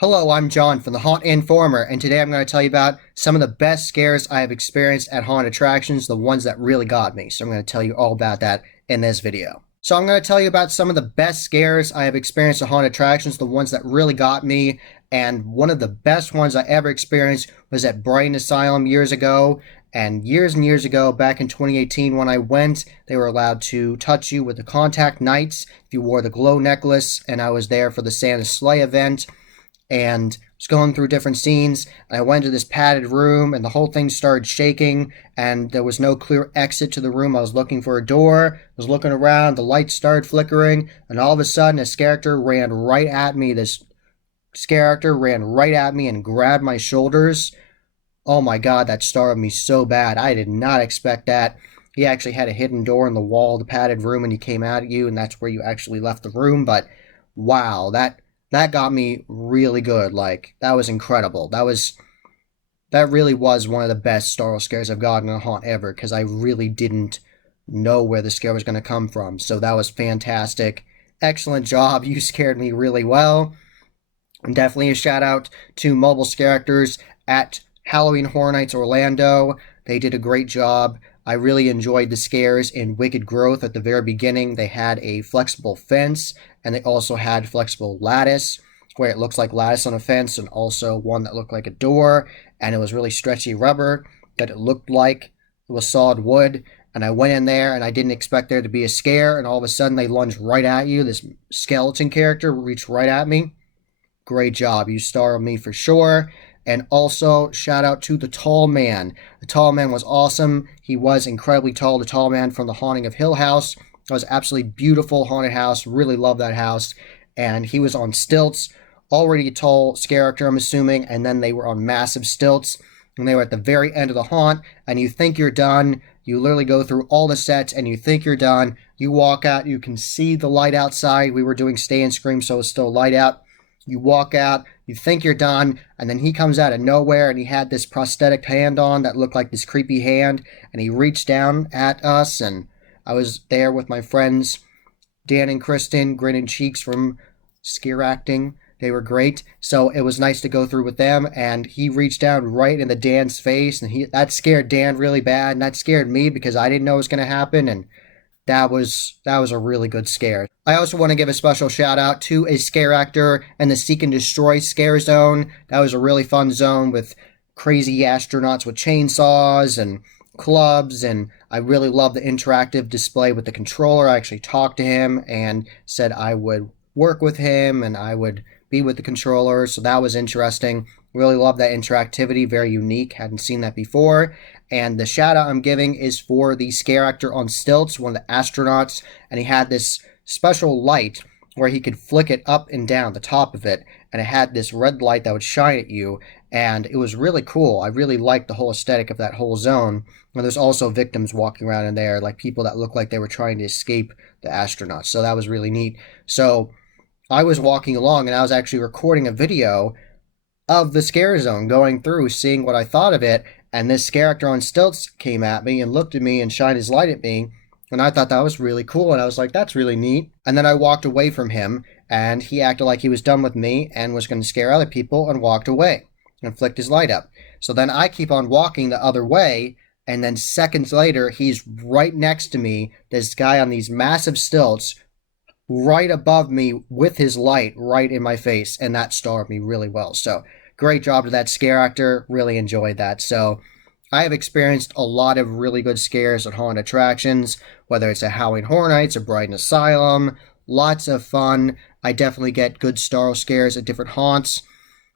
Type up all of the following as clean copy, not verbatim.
Hello, I'm John from the Haunt Informer, and today I'm going to tell you about some of the best scares I have experienced at haunt attractions, the ones that really got me. So I'm going to tell you all about that in this video. So I'm going to tell you about some of the best scares I have experienced at haunt attractions, the ones that really got me, and one of the best ones I ever experienced was at Brighton Asylum years ago. And years ago, back in 2018 when I went, they were allowed to touch you with the contact nights if you wore the glow necklace, and I was there for the Santa Sleigh event and was going through different scenes, and I went to this padded room and the whole thing started shaking and there was no clear exit to the room. I was looking for a door, I was looking around, the lights started flickering, and all of a sudden this character ran right at me. This character ran right at me and grabbed my shoulders. Oh my god, that startled me so bad. I did not expect that. He actually had a hidden door in the wall of the padded room and he came out at you and that's where you actually left the room. But wow, that got me really good. Like, that was incredible. That really was one of the best startle scares I've gotten in a haunt ever, because I really didn't know where the scare was going to come from. So that was fantastic. Excellent job. You scared me really well. And definitely a shout out to mobile scare actors at Halloween Horror Nights Orlando. They did a great job. I really enjoyed the scares in Wicked Growth at the very beginning. They had a flexible fence, and they also had flexible lattice, where it looks like lattice on a fence, and also one that looked like a door, and it was really stretchy rubber that it looked like it was solid wood. And I went in there, and I didn't expect there to be a scare, and all of a sudden they lunged right at you. This skeleton character reached right at me. Great job. You startled me for sure. And also, shout out to the Tall Man. The Tall Man was awesome. He was incredibly tall. The Tall Man from The Haunting of Hill House. It was absolutely beautiful haunted house. Really love that house. And he was on stilts. Already a tall scare actor, I'm assuming. And then they were on massive stilts. And they were at the very end of the haunt. And you think you're done. You literally go through all the sets and you think you're done. You walk out. You can see the light outside. We were doing Stay and Scream, so it's still light out. You walk out, you think you're done, and then he comes out of nowhere, and he had this prosthetic hand on that looked like this creepy hand, and he reached down at us, and I was there with my friends, Dan and Kristen, grinning cheeks from scare acting. They were great, so it was nice to go through with them, and he reached down right into Dan's face, and that scared Dan really bad, and that scared me because I didn't know it was going to happen, and that was a really good scare. I also want to give a special shout out to a scare actor in the Seek and Destroy scare zone. That was a really fun zone with crazy astronauts with chainsaws and clubs, and I really loved the interactive display with the controller. I actually talked to him and said I would work with him and I would be with the controller, so that was interesting. Really love that interactivity, very unique, hadn't seen that before. And the shout out I'm giving is for the scare actor on stilts, one of the astronauts, and he had this special light where he could flick it up and down the top of it, and it had this red light that would shine at you, and it was really cool. I really liked the whole aesthetic of that whole zone. And there's also victims walking around in there, like people that looked like they were trying to escape the astronauts, so that was really neat. So I was walking along and I was actually recording a video of the scare zone, going through, seeing what I thought of it, and this character on stilts came at me and looked at me and shined his light at me, and I thought that was really cool, and I was like, that's really neat. And then I walked away from him, and he acted like he was done with me and was going to scare other people and walked away and flicked his light up. So then I keep on walking the other way, and then seconds later, he's right next to me, this guy on these massive stilts, right above me with his light right in my face, and that startled me really well. So great job to that scare actor. Really enjoyed that. So I have experienced a lot of really good scares at haunted attractions, whether it's at Halloween Horror Nights or Brighton Asylum. Lots of fun. I definitely get good startle scares at different haunts.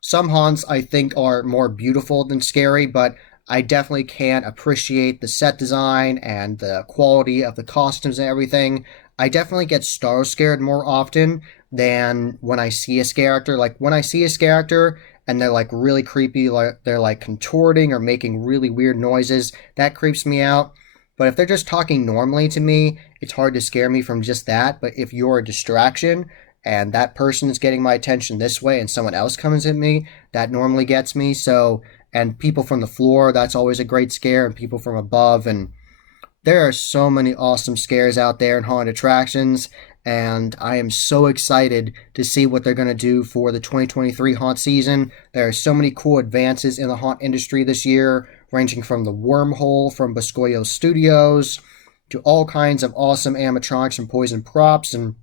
Some haunts I think are more beautiful than scary, but I definitely can appreciate the set design and the quality of the costumes and everything. I definitely get startle scared more often than when I see a scare actor. Like, when I see a scare actor and they're like really creepy, like they're like contorting or making really weird noises, that creeps me out. But if they're just talking normally to me, it's hard to scare me from just that. But if you're a distraction and that person is getting my attention this way and someone else comes at me, that normally gets me. So, and people from the floor, that's always a great scare, and people from above. And there are so many awesome scares out there in haunted attractions, and I am so excited to see what they're going to do for the 2023 haunt season. There are so many cool advances in the haunt industry this year, ranging from the wormhole from Boscoyo Studios to all kinds of awesome animatronics and poison props and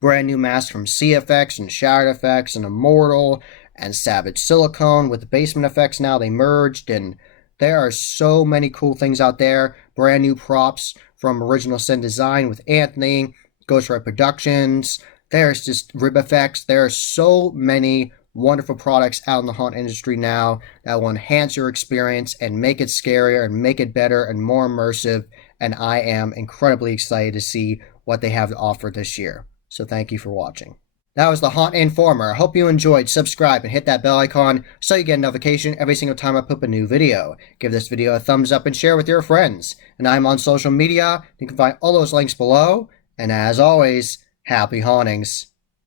brand new masks from CFX and Shattered Effects and Immortal and Savage Silicone with the basement effects now. They merged, and there are so many cool things out there. Brand new props from Original Sin Design with Anthony, Ghostwrite Productions. There's just rib effects. There are so many wonderful products out in the haunt industry now that will enhance your experience and make it scarier and make it better and more immersive. And I am incredibly excited to see what they have to offer this year. So thank you for watching. That was the Haunt Informer. I hope you enjoyed. Subscribe and hit that bell icon so you get a notification every single time I put up a new video. Give this video a thumbs up and share with your friends. And I'm on social media. You can find all those links below. And as always, happy hauntings.